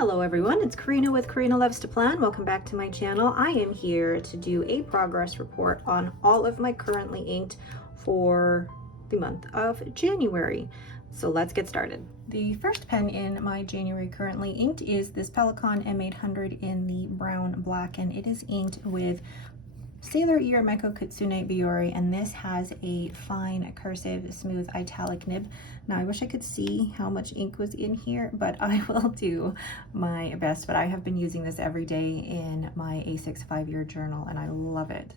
Hello everyone, it's Karina with Karina Loves to Plan. Welcome back to my channel. I am here to do a progress report on all of my currently inked for the month of January. So let's get started. The first pen in my January currently inked is this Pelican M800 in the brown black, and it is inked with Sailor Ear Meko Kitsune Biore, and this has a fine cursive smooth italic nib. Now I wish I could see how much ink was in here, but I will do my best. But I have been using this every day in my A6 5-year journal and I love it.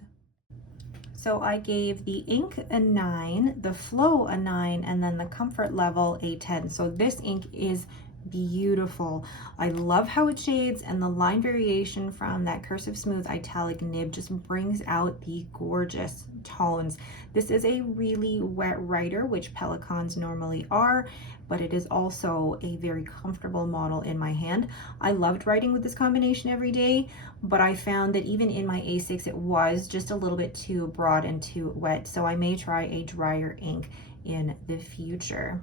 So I gave the ink a 9, the flow a 9, and then the comfort level a 10. So this ink is beautiful. I love how it shades, and the line variation from that cursive smooth italic nib just brings out the gorgeous tones. This is a really wet writer, which Pelicans normally are, but it is also a very comfortable model in my hand. I loved writing with this combination every day, but I found that even in my A6 it was just a little bit too broad and too wet, so I may try a drier ink in the future.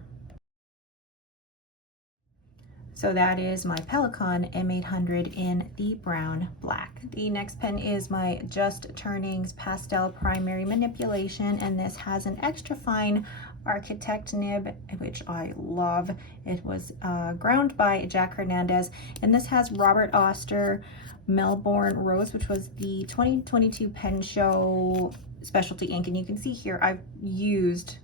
So that is my Pelican M800 in the brown black. The next pen is my Just Turnings Pastel Primary Manipulation, and this has an extra fine architect nib, which I love. It was ground by Jack Hernandez, and this has Robert Oster Melbourne Rose, which was the 2022 Pen Show specialty ink, and you can see here I've used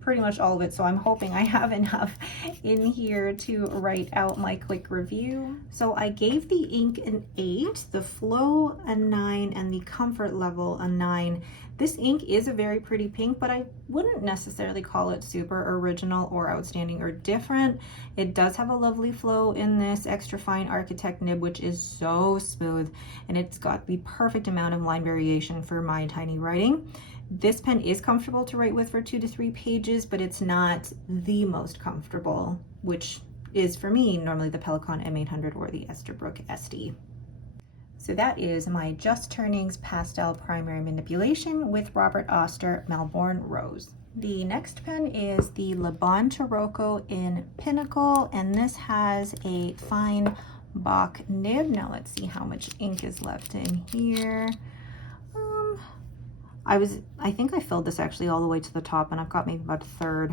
pretty much all of it, so I'm hoping I have enough in here to write out my quick review. So I gave the ink an 8, the flow a 9, and the comfort level a 9. This ink is a very pretty pink, but I wouldn't necessarily call it super original or outstanding or different. It does have a lovely flow in this extra fine architect nib, which is so smooth, and it's got the perfect amount of line variation for my tiny writing. This pen is comfortable to write with for 2 to 3 pages, but it's not the most comfortable, which is for me normally the Pelican M800 or the Esterbrook Esty. So that is my Just Turnings Pastel Primary Manipulation with Robert Oster Melbourne Rose. The next pen is the Lebon Tooco in Pinnacle, and this has a fine Bach nib. Now let's see how much ink is left in here. I think I filled this actually all the way to the top, and I've got maybe about a third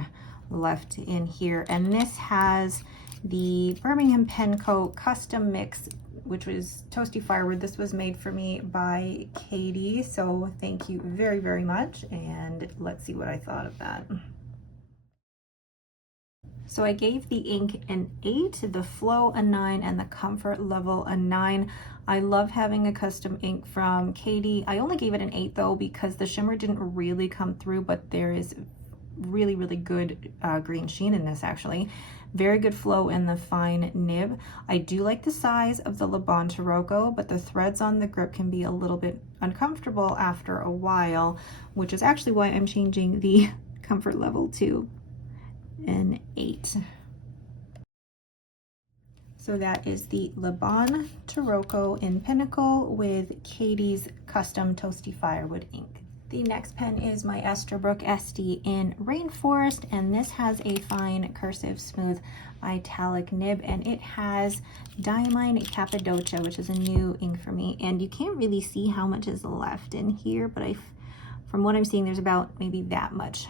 left in here. And this has the Birmingham Penco custom mix, which was toasty firewood. This was made for me by Katie, so thank you very, very much. And let's see what I thought of that. So I gave the ink an 8, the flow a 9, and the comfort level a 9. I love having a custom ink from Katie. I only gave it an 8 though because the shimmer didn't really come through, but there is really, really good green sheen in this actually. Very good flow in the fine nib. I do like the size of the Lebon Tooco, but the threads on the grip can be a little bit uncomfortable after a while, which is actually why I'm changing the comfort level to an 8. So that is the Lebon Tooco in Pinnacle with Katie's custom toasty firewood ink. The next pen is my Esterbrook Esty in Rainforest, and this has a fine cursive smooth italic nib, and it has Diamine Cappadocia, which is a new ink for me, and you can't really see how much is left in here, but from what I'm seeing, there's about maybe that much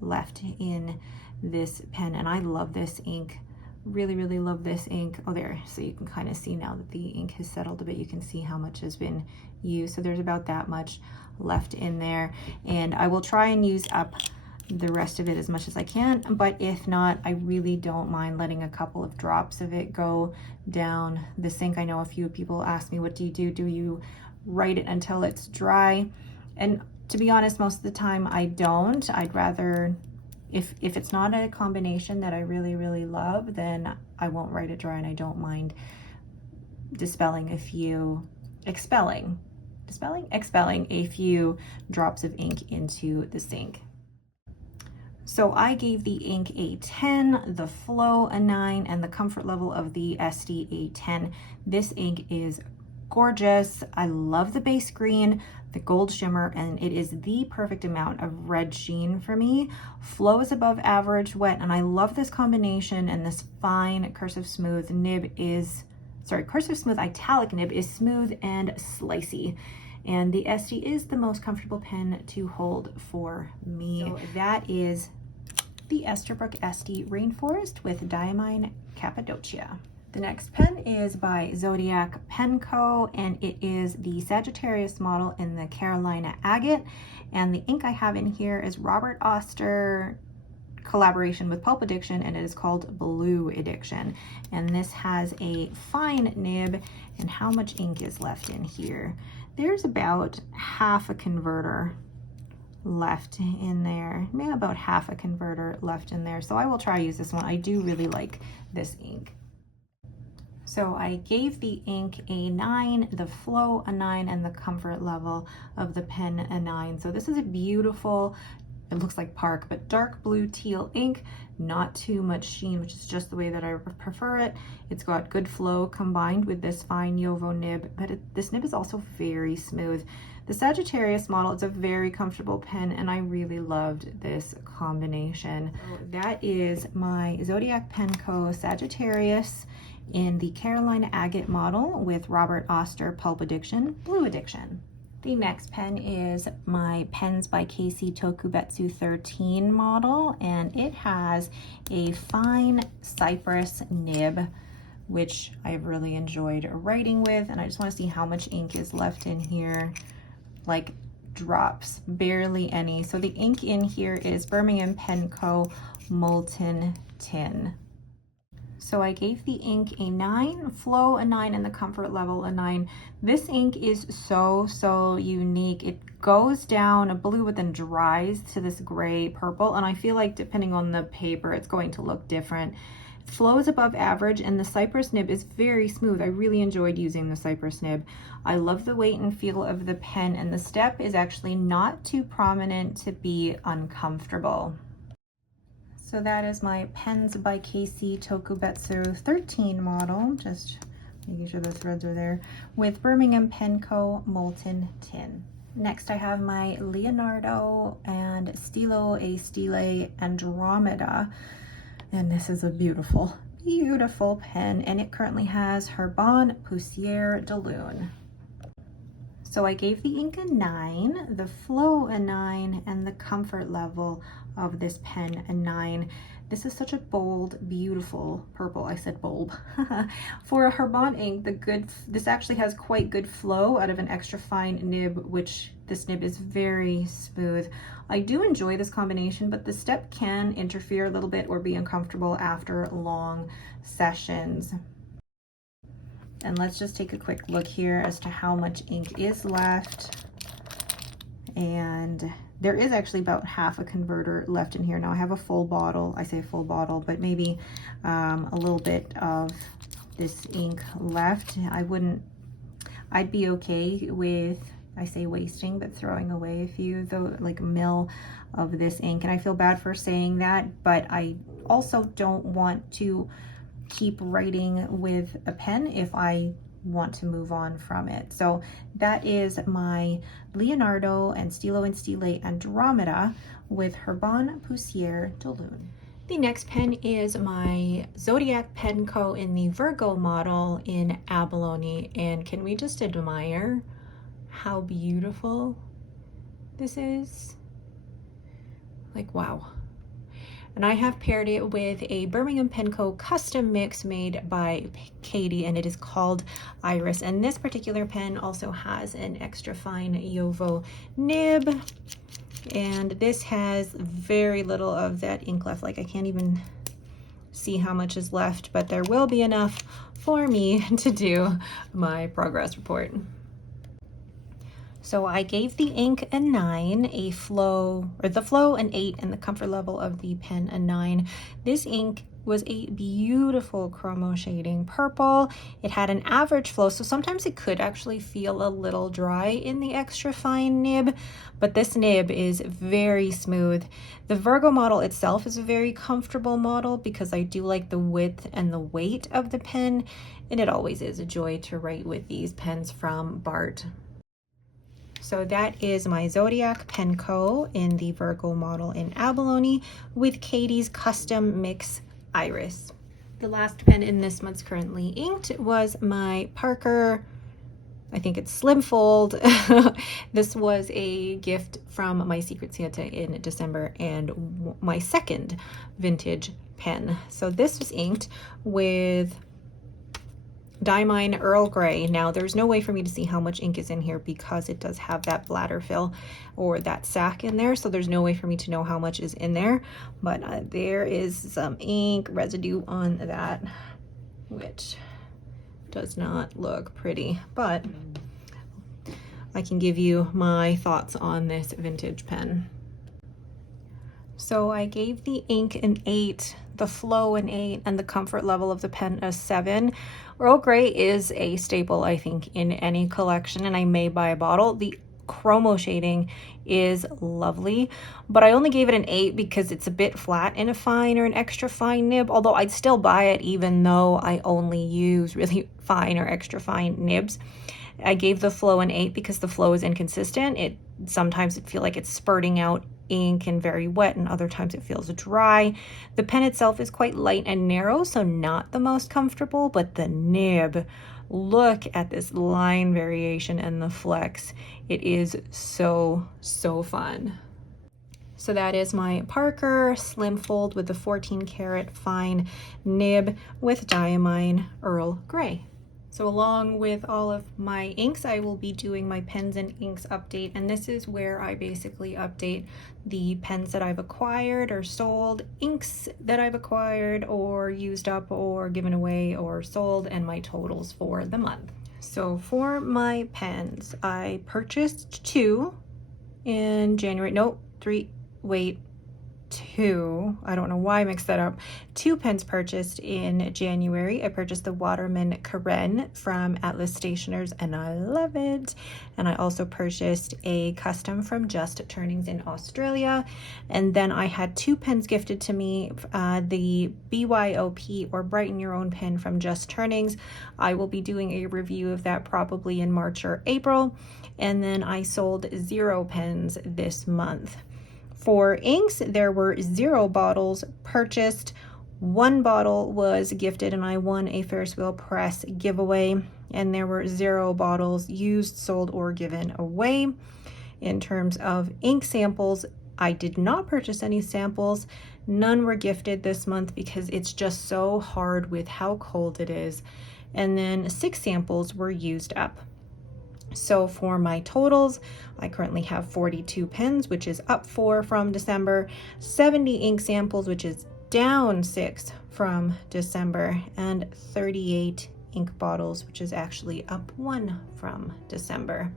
left in this pen, and I love this ink. Really, really love this ink. Oh, there, so you can kind of see now that the ink has settled a bit. You can see how much has been used. So there's about that much left in there, and I will try and use up the rest of it as much as I can, but if not, I really don't mind letting a couple of drops of it go down the sink. I know a few people ask me, what do you do? Do you write it until it's dry? And to be honest, most of the time I don't. I'd rather, if it's not a combination that I really, really love, then I won't write it dry, and I don't mind expelling a few drops of ink into the sink. So I gave the ink a 10, the flow a 9, and the comfort level of the Esty a 10. This ink is gorgeous. I love the base green, the gold shimmer, and it is the perfect amount of red sheen for me. Flow is above average wet, and I love this combination, and this fine cursive smooth nib is cursive smooth italic nib is smooth and slicey. And the Esty is the most comfortable pen to hold for me. So that is the Esterbrook Esty Rainforest with Diamine Cappadocia. The next pen is by Zodiac Pen Co, and it is the Sagittarius model in the Carolina Agate. And the ink I have in here is Robert Oster collaboration with Pulp Addiction, and it is called Blue Addiction. And this has a fine nib. And how much ink is left in here? There's about half a converter left in there, maybe about half a converter left in there. So I will try to use this one. I do really like this ink. So I gave the ink a 9, the flow a 9, and the comfort level of the pen a 9. So this is a beautiful, it looks like Park, but dark blue teal ink, not too much sheen, which is just the way that I prefer it. It's got good flow combined with this fine Yovo nib, but this nib is also very smooth. The Sagittarius model is a very comfortable pen, and I really loved this combination. That is my Zodiac Pen Co Sagittarius in the Carolina Agate model with Robert Oster Pulp Addiction, Blue Addiction. The next pen is my Pens by Casey Tokubetsu 13 model, and it has a fine cypress nib, which I've really enjoyed writing with. And I just want to see how much ink is left in here. Like drops, barely any. So the ink in here is Birmingham Penco Molten Tin. So I gave the ink a 9, flow a 9, and the comfort level a 9. This ink is so unique. It goes down a blue but then dries to this gray purple, and I feel like depending on the paper it's going to look different. Flow is above average, and the cypress nib is very smooth. I really enjoyed using the cypress nib. I love the weight and feel of the pen, and the step is actually not too prominent to be uncomfortable. So that is my Pens by Casey Tokubetsu 13 model, just making sure the threads are there, with Birmingham Penco Molten Tin. Next I have my Leonardo and Stilo a Stile Andromeda, and this is a beautiful pen, and it currently has Herbon Poussière de Lune. So I gave the ink a 9, the flow a 9, and the comfort level of this pen a 9. This is such a bold, beautiful purple. I said bold. For a Herbon ink, this actually has quite good flow out of an extra fine nib, which this nib is very smooth. I do enjoy this combination, but the step can interfere a little bit or be uncomfortable after long sessions. And let's just take a quick look here as to how much ink is left. And there is actually about half a converter left in here. Now I have a full bottle, I say full bottle, but maybe a little bit of this ink left. I'd be okay with, I say wasting, but throwing away a few, though, like a mil of this ink. And I feel bad for saying that, but I also don't want to keep writing with a pen if I want to move on from it. So that is my Leonardo and Stilo and Stile Andromeda with Herbon Poussière de Lune. The next pen is my Zodiac Pen Co in the Virgo model in Abalone, and can we just admire how beautiful this is? Like, wow. And I have paired it with a Birmingham Penco custom mix made by Katie, and it is called Iris. And this particular pen also has an extra fine Yovo nib, and this has very little of that ink left. Like, I can't even see how much is left, but there will be enough for me to do my progress report. So I gave the ink a 9, the flow an 8, and the comfort level of the pen a 9. This ink was a beautiful chromo shading purple. It had an average flow, so sometimes it could actually feel a little dry in the extra fine nib, but this nib is very smooth. The Virgo model itself is a very comfortable model because I do like the width and the weight of the pen, and it always is a joy to write with these pens from Bart. So that is my Zodiac Pen Co in the Virgo model in Abalone with Katie's custom mix Iris. The last pen in this month's currently inked was my Parker, I think it's Slimfold. This was a gift from my Secret Santa in December and my second vintage pen. So this was inked with Diamine Earl Grey. Now there's no way for me to see how much ink is in here because it does have that bladder fill or that sac in there, so there's no way for me to know how much is in there, but there is some ink residue on that, which does not look pretty, but I can give you my thoughts on this vintage pen. So I gave the ink an 8, the flow an 8, and the comfort level of the pen a 7. Earl Grey is a staple, I think, in any collection, and I may buy a bottle. The chromo shading is lovely, but I only gave it an 8 because it's a bit flat in a fine or an extra fine nib, although I'd still buy it even though I only use really fine or extra fine nibs. I gave the flow an 8 because the flow is inconsistent. Sometimes it feels like it's spurting out ink and very wet, and other times it feels dry. The pen itself is quite light and narrow, so not the most comfortable, but the nib, look at this line variation and the flex. It is so fun. So that is my Parker Slimfold with the 14 karat fine nib with Diamine Earl Grey. So along with all of my inks, I will be doing my pens and inks update, and this is where I basically update the pens that I've acquired or sold, inks that I've acquired or used up or given away or sold, and my totals for the month. So for my pens, I purchased 2 in January, no, 3, wait, 2, I don't know why I mixed that up. 2 pens purchased in January. I purchased the Waterman Karen from Atlas Stationers and I love it. And I also purchased a custom from Just Turnings in Australia. And then I had 2 pens gifted to me, the BYOP or Brighten Your Own pen from Just Turnings. I will be doing a review of that probably in March or April. And then I sold 0 pens this month. For inks, there were 0 bottles purchased. 1 bottle was gifted and I won a Ferris Wheel Press giveaway, and there were 0 bottles used, sold, or given away. In terms of ink samples, I did not purchase any samples. None were gifted this month because it's just so hard with how cold it is. And then 6 samples were used up. So for my totals, I currently have 42 pens, which is up 4 from December, 70 ink samples, which is down 6 from December, and 38 ink bottles, which is actually up 1 from December.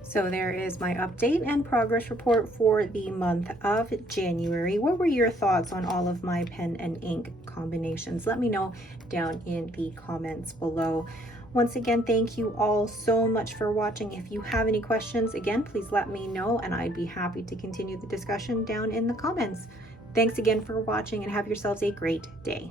So there is my update and progress report for the month of January. What were your thoughts on all of my pen and ink combinations? Let me know down in the comments below. Once again, thank you all so much for watching. If you have any questions, again, please let me know and I'd be happy to continue the discussion down in the comments. Thanks again for watching and have yourselves a great day.